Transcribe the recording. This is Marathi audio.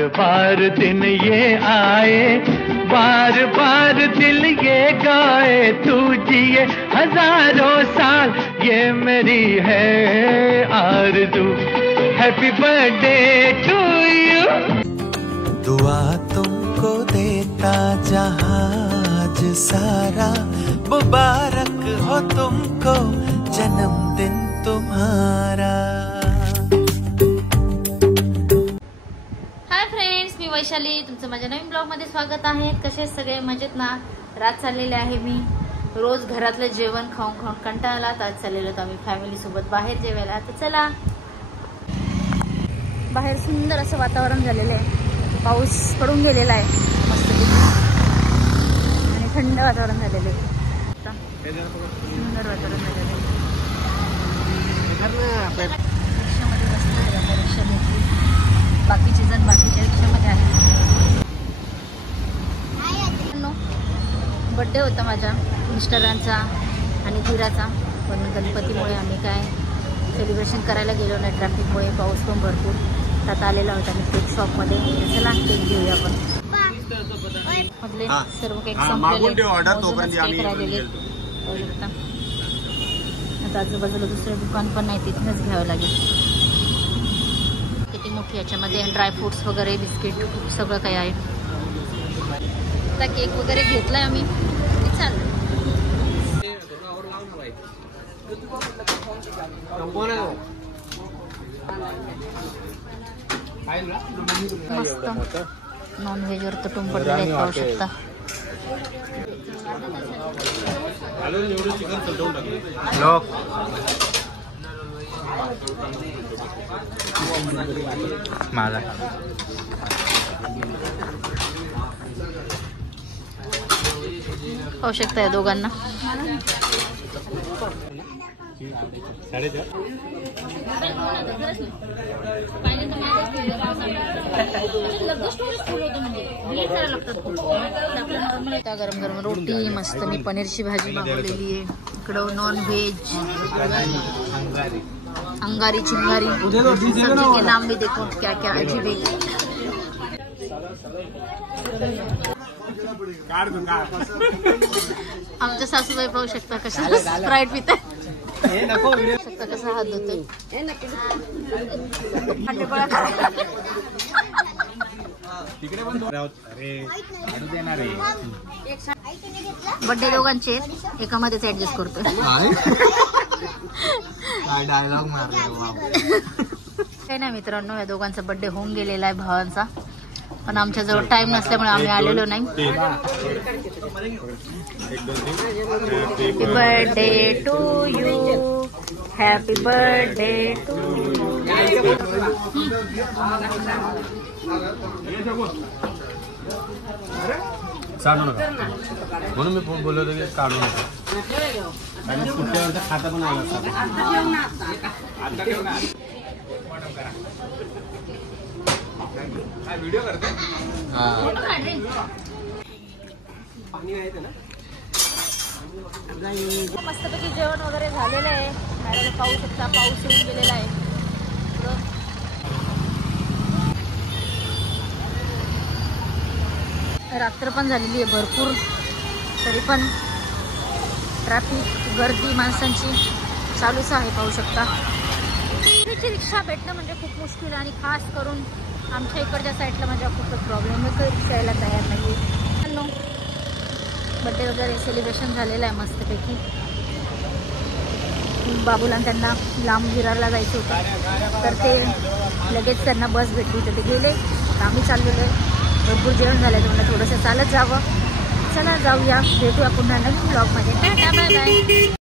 बार बार दिन ये आए, बार बार दिल ये गाए, तू जिए हजारों साल ये मेरी है आरज़ू। Happy birthday to you. दुआ तुमको देता जहाज सारा, मुबारक हो तुमको जन्मदिन तुम्हारा। हाय फ्रेंड्स, मी वैशाली, तुमचं माझ्या नवीन ब्लॉग मध्ये स्वागत आहे। कसे सगळे मजेत ना? रात चाललेले आहे मी रोज घरातलं जेवण खाऊन खाऊन कंटाळला, आज चाललेलो आम्ही फॅमिली सोबत बाहेर जेवायला। आता चला, बाहेर सुंदर असं वातावरण झालेलं आहे, पाऊस पडून गेलेला आहे मस्त आणि थंड वातावरण झालेलं आहे, सुंदर वातावरण झालेलं आहे। रिक्षामध्ये बसले, रिक्षा भेटली, बाकीचे जण बाकीच्या रिक्षामध्ये आहे। बर्थडे होता माझ्या मिस्टरांचा आणि धीराचा, पण गणपतीमुळे आम्ही काय सेलिब्रेशन करायला गेलो नाही, ट्रॅफिकमुळे, पाऊस पण भरपूर। आता आलेला होता मी केक शॉपमध्ये, चला केक घेऊया आपण। मधले सर्व केक संपलेले, केक राहिलेले। आता आजूबाजूला दुसरं दुकान पण नाही, तिथूनच घ्यावं लागेल। किती मोठी, याच्यामध्ये ड्रायफ्रुट्स वगैरे, बिस्किट, सगळं काही आहे। आता केक वगैरे घेतलाय आम्ही, चालू मस्त नॉनव्हेज वर तुटून पडलेले पाहू शकता। पाहू शकता दोघांना। गरम गरम रोटी, मस्त मी पनीरची भाजी मागवलेली आहे। इकडं नॉन व्हेज, अंगारी चिंगारी, सब्जी के नाम भी देखो क्या क्या अजीब है। आमच्या सासूबाई पाहू शकता कशा स्प्राईट पित शकता, कसा हात धुतोय। बर्थडे दोघांचे एकामध्येच ऍडजस्ट करतोय। काही नाही मित्रांनो, या दोघांचा बर्थडे होऊन गेलेला आहे, भावांचा, पण आमच्या जवळ टाइम नसल्यामुळे आम्ही आलेलो नाही। Happy birthday to you, happy birthday to you. काढू नका म्हणून मी फोन बोललो होतो की काढू नका, आणि कुठल्यावरचा खाता पण आला व्हिडिओ करते। मस्तपैकी जेवण वगैरे झालेलं आहे, बाहेर पाहू शकता पाऊस येऊन गेलेला आहे। रात्र पण झालेली आहे भरपूर, तरी पण ट्रॅफिक, गर्दी माणसांची चालूच आहे, पाहू शकता। रिक्षा भेटणं म्हणजे खूप मुश्किल, आणि खास करून आमच्या इकडच्या साईडला म्हणजे खूपच प्रॉब्लेम आहे, काही रिक्षा यायला तयार नाही आहे। बर्थडे वगैरे सेलिब्रेशन झालेलं आहे मस्तपैकी। बाबूला त्यांना लांब विरारला जायचं होतं, तर ते लगेच त्यांना बस भेटली तर ते गेले। आम्ही चाललेलो आहे, भरपूर जेवण झालं, तर थोडंसं चालत जावं। चला जाऊया, भेटूया पुन्हा नवीन ब्लॉगमध्ये। Bye bye.